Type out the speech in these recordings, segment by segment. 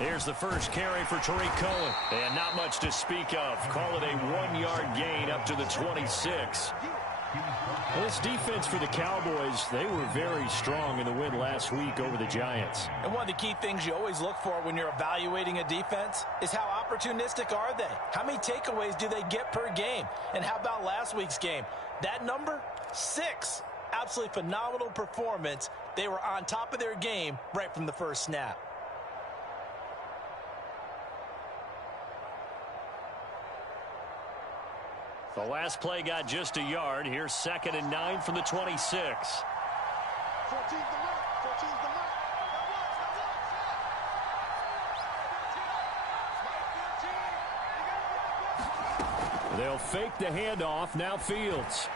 Here's the first carry for Tariq Cohen. And not much to speak of. Call it a 1-yard gain up to the 26. Well, this defense for the Cowboys, they were very strong in the win last week over the Giants. And one of the key things you always look for when you're evaluating a defense is how opportunistic are they? How many takeaways do they get per game? And how about last week's game? That number, 6. Absolutely phenomenal performance. They were on top of their game right from the first snap. The last play got just a yard. Here's 2nd and 9 from the 26. 14's the mark. 14's the mark. They'll fake the handoff. Now Fields.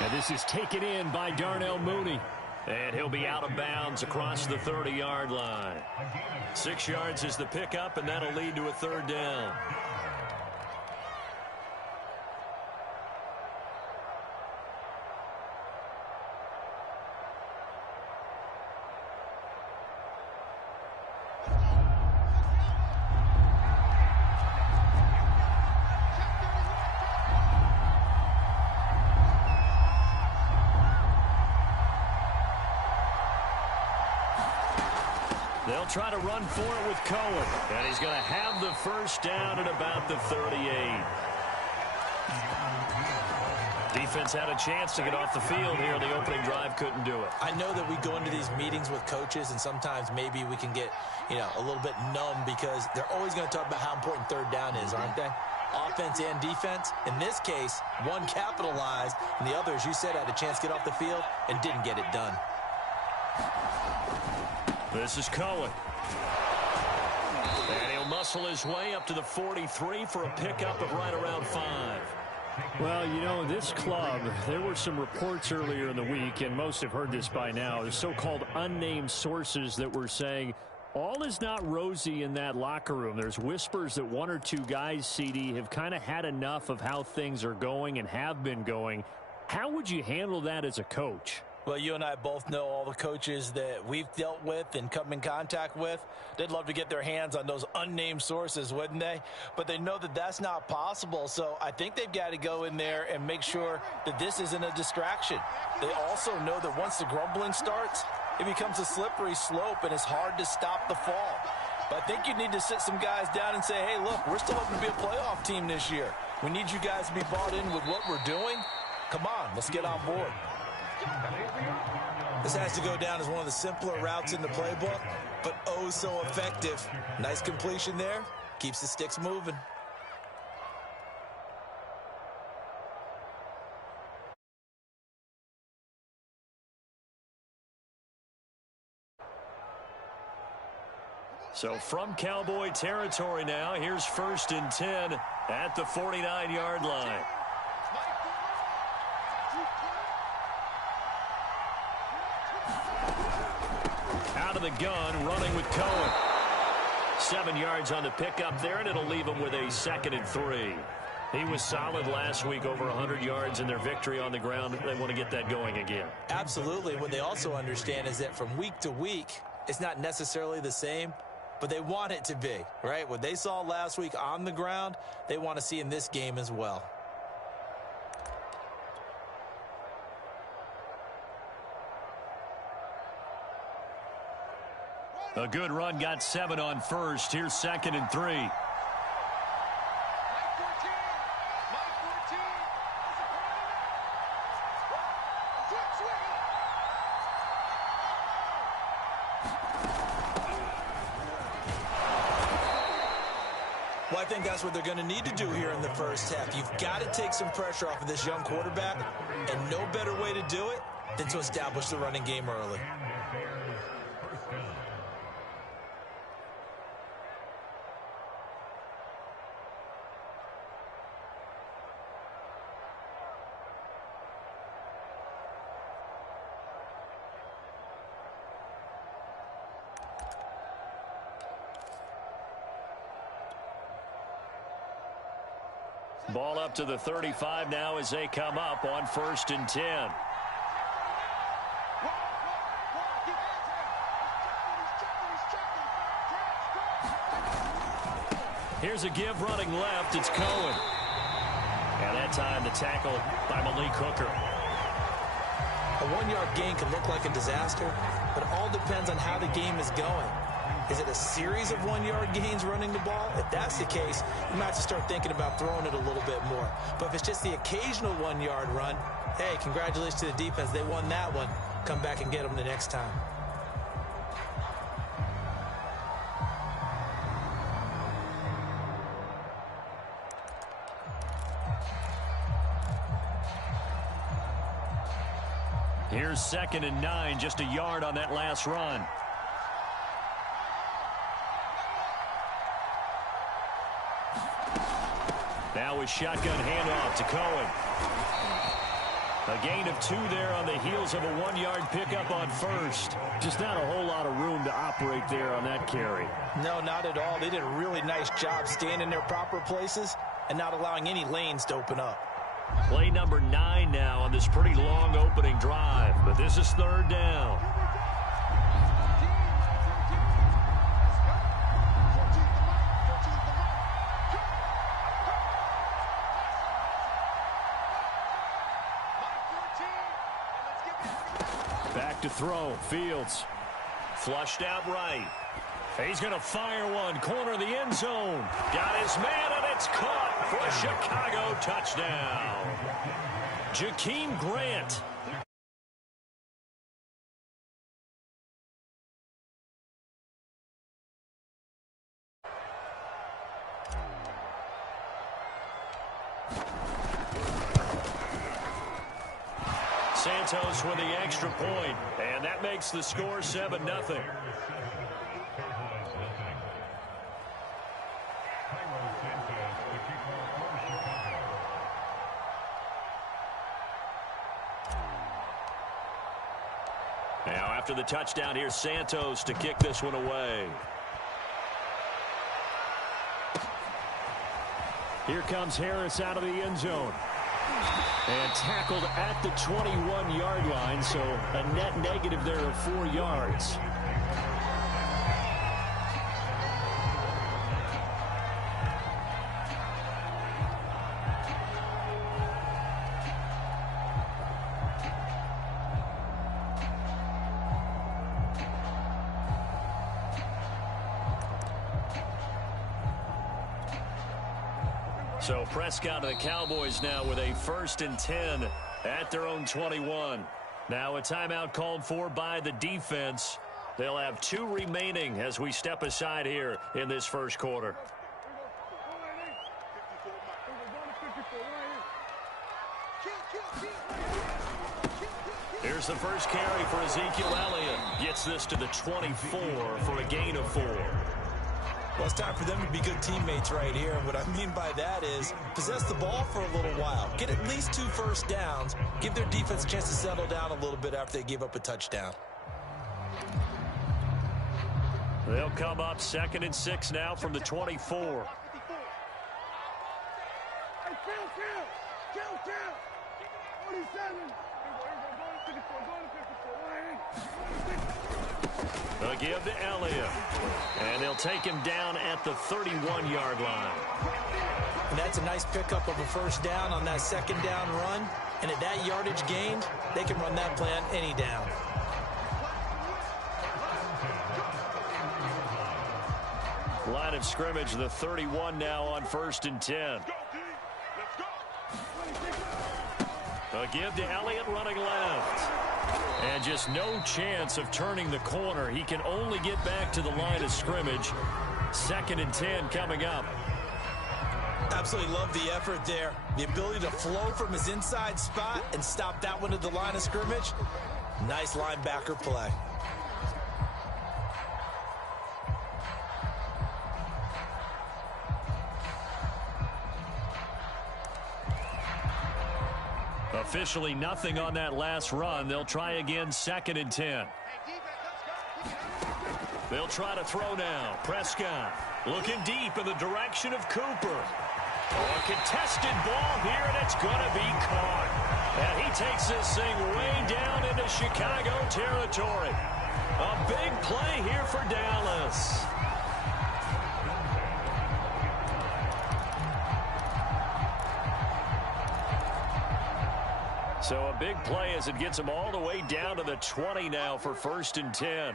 And this is taken in by Darnell Mooney. And he'll be out of bounds across the 30-yard line. 6 yards is the pickup, and that'll lead to a 3rd down. They'll try to run for it with Cohen. And he's going to have the first down at about the 38. Defense had a chance to get off the field here in the opening drive. Couldn't do it. I know that we go into these meetings with coaches, and sometimes maybe we can get, a little bit numb because they're always going to talk about how important 3rd down is, aren't they? Offense and defense. In this case, one capitalized, and the other, as you said, had a chance to get off the field and didn't get it done. This is Cohen. And he'll muscle his way up to the 43 for a pickup of right around 5. Well, this club, there were some reports earlier in the week, and most have heard this by now, the so-called unnamed sources that were saying all is not rosy in that locker room. There's whispers that 1 or 2 guys, CD, have kind of had enough of how things are going and have been going. How would you handle that as a coach? Well, you and I both know all the coaches that we've dealt with and come in contact with. They'd love to get their hands on those unnamed sources, wouldn't they? But they know that that's not possible. So I think they've got to go in there and make sure that this isn't a distraction. They also know that once the grumbling starts, it becomes a slippery slope and it's hard to stop the fall. But I think you need to sit some guys down and say, hey, look, we're still hoping to be a playoff team this year. We need you guys to be bought in with what we're doing. Come on, let's get on board. This has to go down as one of the simpler routes in the playbook, but oh so effective. Nice completion there. Keeps the sticks moving. So from Cowboy territory now, here's 1st and 10 at the 49-yard line. Out of the gun, running with Cohen. 7 yards on the pickup there, and it'll leave him with a 2nd and 3. He was solid last week, over 100 yards in their victory on the ground. They want to get that going again. Absolutely. What they also understand is that from week to week, it's not necessarily the same, but they want it to be, right? What they saw last week on the ground, they want to see in this game as well. A good run, got 7 on first. Here's 2nd and 3. Well, I think that's what they're going to need to do here in the first half. You've got to take some pressure off of this young quarterback, and no better way to do it than to establish the running game early. Ball up to the 35 now as they come up on 1st and 10. Here's a give running left. It's Cohen. And that time the tackle by Malik Hooker. A 1-yard gain can look like a disaster, but it all depends on how the game is going. Is it a series of 1-yard gains running the ball? If that's the case, you might have to start thinking about throwing it a little bit more. But if it's just the occasional 1-yard run, hey, congratulations to the defense. They won that one. Come back and get them the next time. Here's 2nd and 9, just a yard on that last run. Now a shotgun handoff to Cohen. A gain of 2 there on the heels of a 1-yard pickup on first. Just not a whole lot of room to operate there on that carry. No, not at all. They did a really nice job staying in their proper places and not allowing any lanes to open up. Play number 9 now on this pretty long opening drive, but this is 3rd down. Back to throw. Fields. Flushed out right. He's going to fire one. Corner of the end zone. Got his man, and it's caught for a Chicago touchdown. Jakeem Grant. Santos with the extra point, and that makes the score 7-0. Now after the touchdown, here's Santos to kick this one away. Here comes Harris out of the end zone. And tackled at the 21-yard line, so a net negative there of 4 yards. So Prescott of the Cowboys now with a 1st and 10 at their own 21. Now a timeout called for by the defense. They'll have 2 remaining as we step aside here in this first quarter. Here's the first carry for Ezekiel Elliott. Gets this to the 24 for a gain of 4. Well, it's time for them to be good teammates right here. And what I mean by that is possess the ball for a little while. Get at least 2 first downs. Give their defense a chance to settle down a little bit after they give up a touchdown. They'll come up 2nd and 6 now from the 24. They'll give to Elliott. And they'll take him down at the 31-yard line. And that's a nice pickup of a first down on that 2nd down run. And at that yardage gained, they can run that play on any down. Line of scrimmage, the 31 now on 1st and 10. A give to Elliott running left. And just no chance of turning the corner. He can only get back to the line of scrimmage. 2nd and 10 coming up. Absolutely love the effort there. The ability to flow from his inside spot and stop that one at the line of scrimmage. Nice linebacker play. Officially nothing on that last run. They'll try again 2nd and 10. They'll try to throw now. Prescott looking deep in the direction of Cooper. A contested ball here, and it's going to be caught. And he takes this thing way down into Chicago territory. A big play here for Dallas. So a big play as it gets them all the way down to the 20 now for 1st and 10.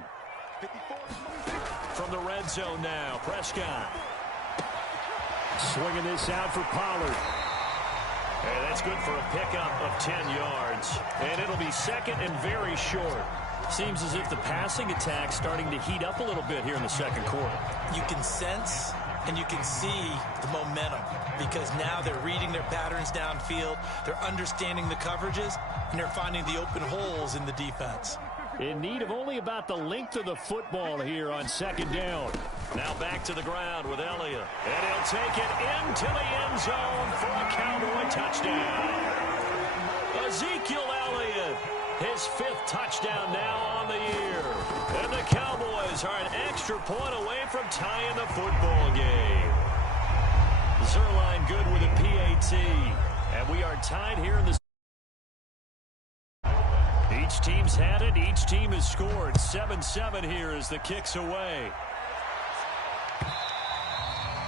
From the red zone now, Prescott. Swinging this out for Pollard. And that's good for a pickup of 10 yards. And it'll be 2nd and very short. Seems as if the passing attack's starting to heat up a little bit here in the 2nd quarter. You can sense and you can see the momentum because now they're reading their patterns downfield, they're understanding the coverages, and they're finding the open holes in the defense. In need of only about the length of the football here on 2nd down. Now back to the ground with Elliott. And he'll take it into the end zone for a Cowboy touchdown. Ezekiel Elliott, his 5th touchdown now on the year. And the Cowboys are an extra point away from tying the football game. Zerline good with a PAT. And we are tied here in the... Each team's had it. Each team has scored. 7-7 here as the kick's away.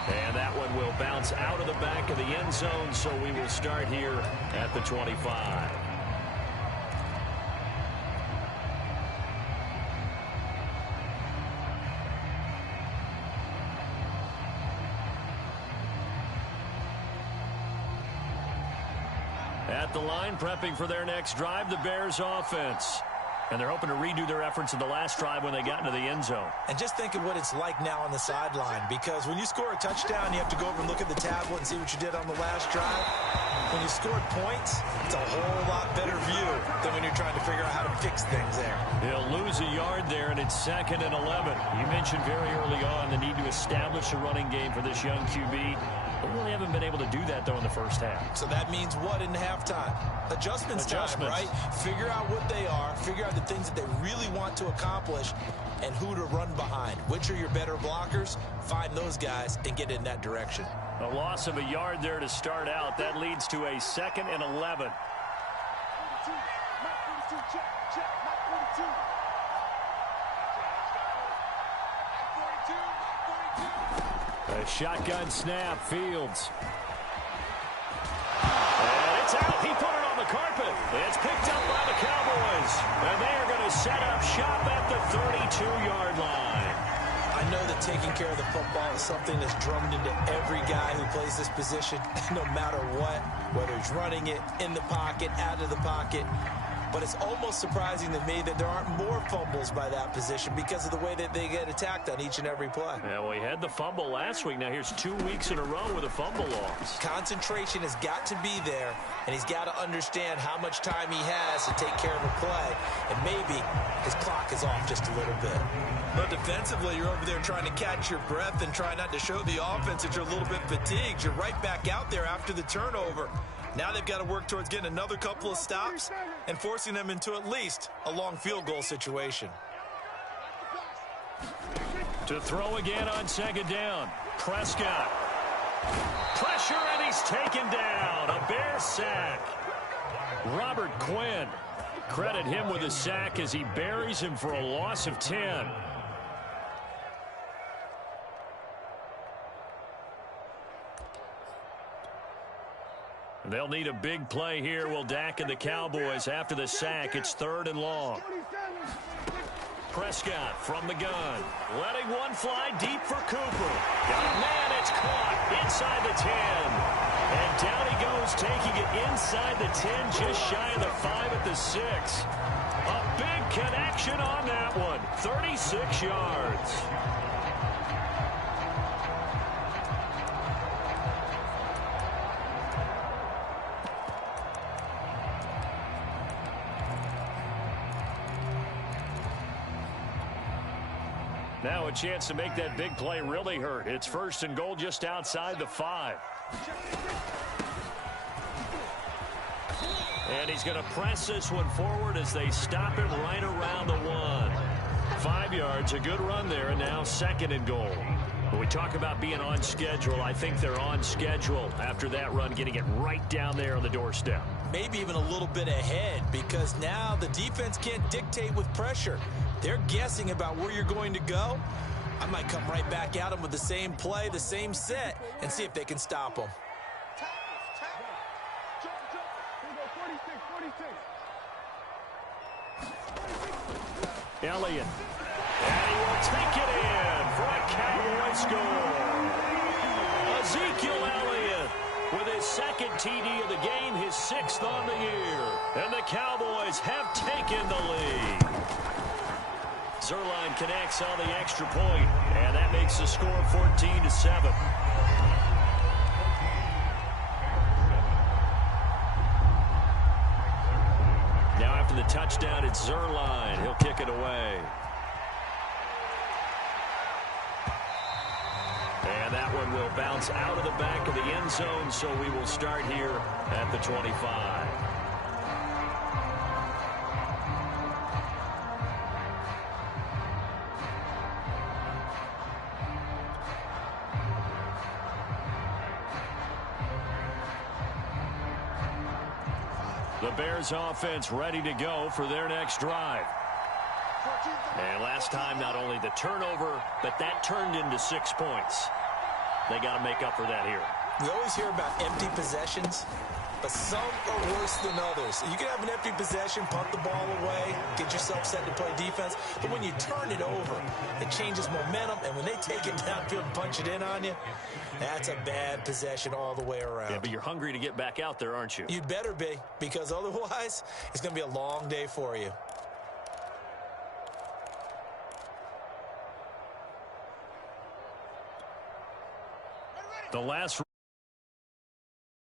And that one will bounce out of the back of the end zone, so we will start here at the 25. At the line, prepping for their next drive, the Bears offense. And they're hoping to redo their efforts in the last drive when they got into the end zone. And just think of what it's like now on the sideline, because when you score a touchdown, you have to go over and look at the tablet and see what you did on the last drive. When you scored points, it's a whole lot better view than when you're trying to figure out how to fix things there. He'll lose a yard there, and it's 2nd and 11. You mentioned very early on the need to establish a running game for this young QB. They really haven't been able to do that, though, in the first half. So that means what in halftime? Adjustments time, right? Figure out what they are, figure out the things that they really want to accomplish, and who to run behind. Which are your better blockers? Find those guys and get in that direction. A loss of a yard there to start out. That leads to a 2nd and 11. A shotgun snap, Fields. And it's out. He put it on the carpet. It's picked up by the Cowboys. And they are going to set up shop at the 32-yard line. I know that taking care of the football is something that's drummed into every guy who plays this position, no matter what, whether he's running it, in the pocket, out of the pocket. But it's almost surprising to me that there aren't more fumbles by that position because of the way that they get attacked on each and every play. Yeah, well, he had the fumble last week. Now here's 2 weeks in a row with a fumble loss. Concentration has got to be there, and he's got to understand how much time he has to take care of a play. And maybe his clock is off just a little bit. But defensively, you're over there trying to catch your breath and try not to show the offense that you're a little bit fatigued. You're right back out there after the turnover. Now they've got to work towards getting another couple of stops and forcing them into at least a long field goal situation. To throw again on 2nd down. Prescott. Pressure, and he's taken down. A Bears sack. Robert Quinn. Credit him with a sack as he buries him for a loss of 10. They'll need a big play here. Will Dak and the Cowboys after the sack. It's 3rd and long. Prescott from the gun. Letting one fly deep for Cooper. Got a man. It's caught inside the 10. And down he goes, taking it inside the 10, just shy of the 5 at the 6. A big connection on that one. 36 yards. Now a chance to make that big play really hurt. It's 1st and goal just outside the 5. And he's going to press this one forward as they stop him right around the 1. 5 yards, a good run there, and now 2nd and goal. When we talk about being on schedule, I think they're on schedule after that run, getting it right down there on the doorstep. Maybe even a little bit ahead, because now the defense can't dictate with pressure. They're guessing about where you're going to go. I might come right back at them with the same play, the same set, and see if they can stop them. Elliott. And he will take it in for a Cowboy score. Ezekiel Elliott with his second TD of the game, his 6th on the year. And the Cowboys have taken the lead. Zerline connects on the extra point, and that makes the score 14-7. Now after the touchdown, it's Zerline. He'll kick it away. And that one will bounce out of the back of the end zone, so we will start here at the 25. The Bears offense ready to go for their next drive. And last time, not only the turnover, but that turned into 6 points. They got to make up for that here. We always hear about empty possessions, but some are worse than others. You can have an empty possession, punt the ball away, get yourself set to play defense, but when you turn it over, it changes momentum, and when they take it downfield and punch it in on you, that's a bad possession all the way around. Yeah, but you're hungry to get back out there, aren't you? You'd better be, because otherwise, it's going to be a long day for you. The last